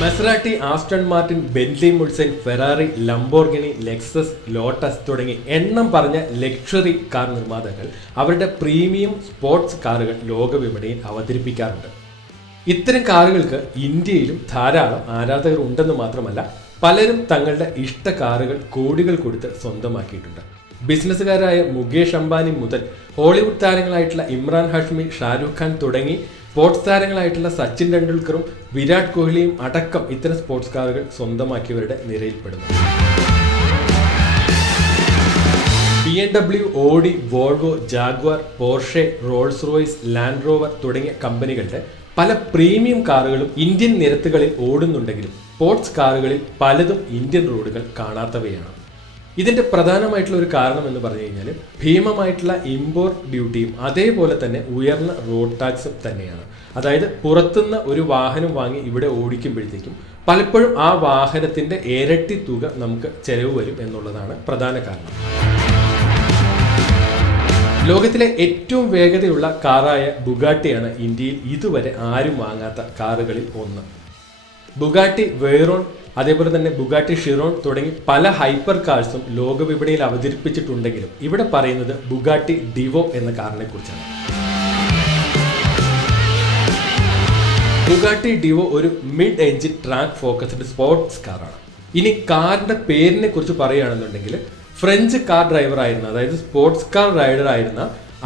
Maserati Aston Martin Bentley Mulsanne Ferrari Lamborghini Lexus Lotus തുടങ്ങി എണ്ണം പറഞ്ഞ ലക്ഷറി കാർ നിർമ്മാതാക്കൾ അവരുടെ പ്രീമിയം സ്പോർട്സ് കാറുകൾ ലോകവിപണിയിൽ അവതരിപ്പിക്കാറുണ്ട്. ഇത്തരം കാറുകൾക്ക് ഇന്ത്യയിലും ധാരാളം ആരാധകർ ഉണ്ടെന്ന് മാത്രമല്ല പലരും തങ്ങളുടെ ഇഷ്ട കാറുകൾ കോടികൾ കൊടുത്ത് സ്വന്തമാക്കിയിട്ടുണ്ട്. ബിസിനസ്സുകാരായ മുകേഷ് അംബാനി മുതൽ ഹോളിവുഡ് താരങ്ങളായിട്ടുള്ള ഇമ്രാൻ ഹാഷ്മി ഷാരൂഖ് ഖാൻ തുടങ്ങി സ്പോർട്സ് താരങ്ങളായിട്ടുള്ള സച്ചിൻ ടെണ്ടുൽക്കറും വിരാട് കോഹ്ലിയും അടക്കം ഇത്തരം സ്പോർട്സ് കാറുകൾ സ്വന്തമാക്കിയവരുടെ നിരയിൽപ്പെടുന്നു. B M W Audi Volvo Jaguar Porsche Rolls Royce Land Rover തുടങ്ങിയ കമ്പനികളുടെ പല പ്രീമിയം കാറുകളും ഇന്ത്യൻ നിരത്തുകളിൽ ഓടുന്നുണ്ടെങ്കിലും സ്പോർട്സ് കാറുകളിൽ പലതും ഇന്ത്യൻ റോഡുകൾ കാണാത്തവയാണ്. ഇതിന്റെ പ്രധാനമായിട്ടുള്ള ഒരു കാരണം എന്ന് പറഞ്ഞു കഴിഞ്ഞാൽ ഭീമമായിട്ടുള്ള ഇമ്പോർട്ട് ഡ്യൂട്ടിയും അതേപോലെ തന്നെ ഉയർന്ന റോഡ് ടാക്സും തന്നെയാണ്. അതായത് പുറത്തുനിന്ന് ഒരു വാഹനം വാങ്ങി ഇവിടെ ഓടിക്കുമ്പോഴത്തേക്കും പലപ്പോഴും ആ വാഹനത്തിന്റെ ഇരട്ടി തുക നമുക്ക് ചെലവ് വരും എന്നുള്ളതാണ് പ്രധാന കാരണം. ലോകത്തിലെ ഏറ്റവും വേഗതയുള്ള കാറായ ബുഗാട്ടിയാണ് ഇന്ത്യയിൽ ഇതുവരെ ആരും വാങ്ങാത്ത കാറുകളിൽ ഒന്ന്. ബുഗാട്ടി വേറോൺ അതേപോലെ തന്നെ ബുഗാട്ടി ഷിറോൺ തുടങ്ങി പല ഹൈപ്പർ കാഴ്സും ലോകവിപണിയിൽ അവതരിപ്പിച്ചിട്ടുണ്ടെങ്കിലും ഇവിടെ പറയുന്നത് ബുഗാട്ടി ഡിവോ എന്ന കാറിനെ കുറിച്ചാണ്. ബുഗാട്ടി ഡിവോ ഒരു mid engine track focused sports കാറാണ്. ഇനി കാറിന്റെ പേരിനെ കുറിച്ച് പറയുകയാണെന്നുണ്ടെങ്കിൽ ഫ്രഞ്ച് കാർ ഡ്രൈവർ ആയിരുന്ന അതായത് സ്പോർട്സ് കാർ റൈഡർ ആയിരുന്ന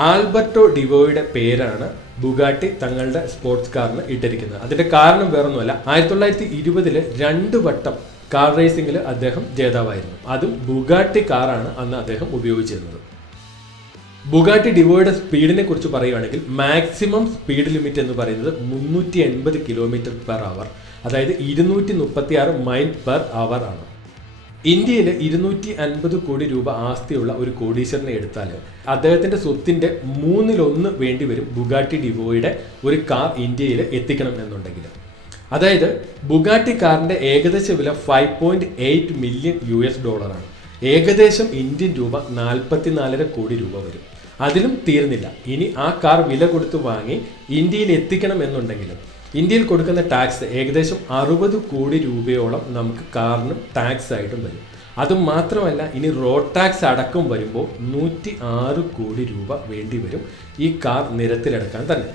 ആൽബർട്ടോ ഡിവോയുടെ പേരാണ് ബുഗാട്ടി തങ്ങളുടെ സ്പോർട്സ് കാറിന് ഇട്ടിരിക്കുന്നത്. അതിന്റെ കാരണം വേറൊന്നുമല്ല. ആയിരത്തി തൊള്ളായിരത്തി ഇരുപതിൽ രണ്ട് വട്ടം കാർ റേസിംഗിൽ അദ്ദേഹം ജേതാവായിരുന്നു. അതും ബുഗാട്ടി കാറാണ് അന്ന് അദ്ദേഹം ഉപയോഗിച്ചിരുന്നത്. ബുഗാട്ടി ഡിവോയുടെ സ്പീഡിനെ കുറിച്ച് പറയുകയാണെങ്കിൽ മാക്സിമം സ്പീഡ് ലിമിറ്റ് എന്ന് പറയുന്നത് മുന്നൂറ്റി എൺപത് കിലോമീറ്റർ പെർ അവർ അതായത് ഇരുന്നൂറ്റി മുപ്പത്തി ആറ് മൈൽ പെർ അവർ ആണ്. ഇന്ത്യയിൽ ഇരുന്നൂറ്റി അൻപത് കോടി രൂപ ആസ്തിയുള്ള ഒരു കോടീശ്വരനെ എടുത്താൽ അദ്ദേഹത്തിന്റെ സ്വത്തിന്റെ മൂന്നിലൊന്ന് വേണ്ടി വരും ബുഗാട്ടി ഡിവോയുടെ ഒരു കാർ ഇന്ത്യയിൽ എത്തിക്കണം എന്നുണ്ടെങ്കിൽ. അതായത് ബുഗാട്ടി കാറിന്റെ ഏകദേശ വില five point eight million U S ഡോളറാണ് ഏകദേശം ഇന്ത്യൻ രൂപ നാൽപ്പത്തിനാലര കോടി രൂപ വരും. അതിലും തീർന്നില്ല ഇനി ആ കാർ വില കൊടുത്ത് വാങ്ങി ഇന്ത്യയിൽ എത്തിക്കണം എന്നുണ്ടെങ്കിലും ഇന്ത്യയിൽ കൊടുക്കുന്ന ടാക്സ് ഏകദേശം അറുപത് കോടി രൂപയോളം നമുക്ക് കാറിന് ടാക്സ് ആയിട്ടും വരും. അതും മാത്രമല്ല ഇനി റോഡ് ടാക്സ് അടക്കം വരുമ്പോൾ നൂറ്റി ആറ് കോടി രൂപ വേണ്ടി വരും ഈ കാർ നിരത്തിലെടുക്കാൻ തന്നെ.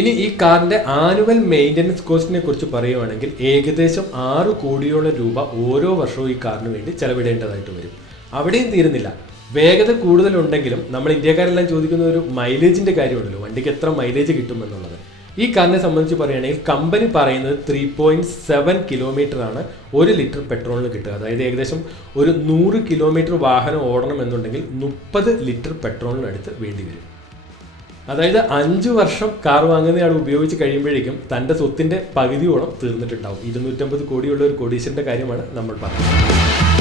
ഇനി ഈ കാറിന്റെ ആനുവൽ മെയിന്റനൻസ് കോസ്റ്റിനെ കുറിച്ച് പറയുവാണെങ്കിൽ ഏകദേശം ആറ് കോടിയോളം രൂപ ഓരോ വർഷവും ഈ കാറിന് വേണ്ടി ചെലവിടേണ്ടതായിട്ട് വരും. അവിടെയും തീരുന്നില്ല. വേഗത കൂടുതലുണ്ടെങ്കിലും നമ്മൾ ഇന്ത്യക്കാരെല്ലാം ചോദിക്കുന്ന ഒരു മൈലേജിന്റെ കാര്യമുണ്ടല്ലോ. വണ്ടിക്ക് എത്ര മൈലേജ് കിട്ടുമെന്നുള്ളത്. ഈ കാറിനെ സംബന്ധിച്ച് പറയുകയാണെങ്കിൽ കമ്പനി പറയുന്നത് ത്രീ പോയിന്റ് സെവൻ കിലോമീറ്റർ ആണ് ഒരു ലിറ്റർ പെട്രോളിന് കിട്ടുക. അതായത് ഏകദേശം ഒരു നൂറ് കിലോമീറ്റർ വാഹനം ഓടണം എന്നുണ്ടെങ്കിൽ മുപ്പത് ലിറ്റർ പെട്രോളിനടുത്ത് വേണ്ടി വരും. അതായത് അഞ്ചു വർഷം കാർ വാങ്ങുന്നയാൾ ഉപയോഗിച്ച് കഴിയുമ്പോഴേക്കും തന്റെ സ്വത്തിന്റെ പകുതിയോളം തീർന്നിട്ടുണ്ടാവും. ഇരുന്നൂറ്റമ്പത് കോടിയുള്ള ഒരു കോടീശ്വരന്റെ കാര്യമാണ് നമ്മൾ പറഞ്ഞത്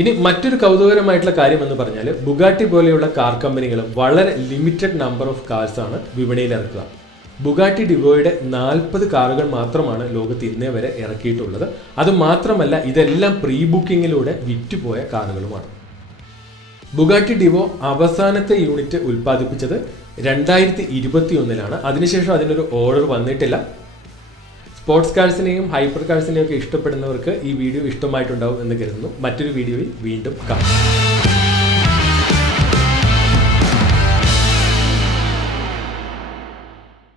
ഇനി മറ്റൊരു കൗതുകരമായിട്ടുള്ള കാര്യം എന്ന് പറഞ്ഞാൽ ബുഗാട്ടി പോലെയുള്ള കാർ കമ്പനികൾ വളരെ ലിമിറ്റഡ് നമ്പർ ഓഫ് കാർസ് ആണ് വിപണിയിൽ ഇറക്കുക. ബുഗാട്ടി ഡിവോയുടെ നാൽപ്പത് കാറുകൾ മാത്രമാണ് ലോകത്ത് ഇന്നേ വരെ ഇറക്കിയിട്ടുള്ളത്. അത് മാത്രമല്ല ഇതെല്ലാം പ്രീ ബുക്കിങ്ങിലൂടെ വിറ്റുപോയ കാറുകളുമാണ്. ബുഗാട്ടി ഡിവോ അവസാനത്തെ യൂണിറ്റ് ഉൽപ്പാദിപ്പിച്ചത് രണ്ടായിരത്തി ഇരുപത്തി ഒന്നിലാണ് അതിനുശേഷം അതിനൊരു ഓർഡർ വന്നിട്ടില്ല. സ്പോർട്സ് കാഴ്സിനെയും ഹൈപ്പർ കാഴ്സിനെയും ഒക്കെ ഇഷ്ടപ്പെടുന്നവർക്ക് ഈ വീഡിയോ ഇഷ്ടമായിട്ടുണ്ടാവും എന്ന് കരുതുന്നു. മറ്റൊരു വീഡിയോയിൽ വീണ്ടും കാണാം.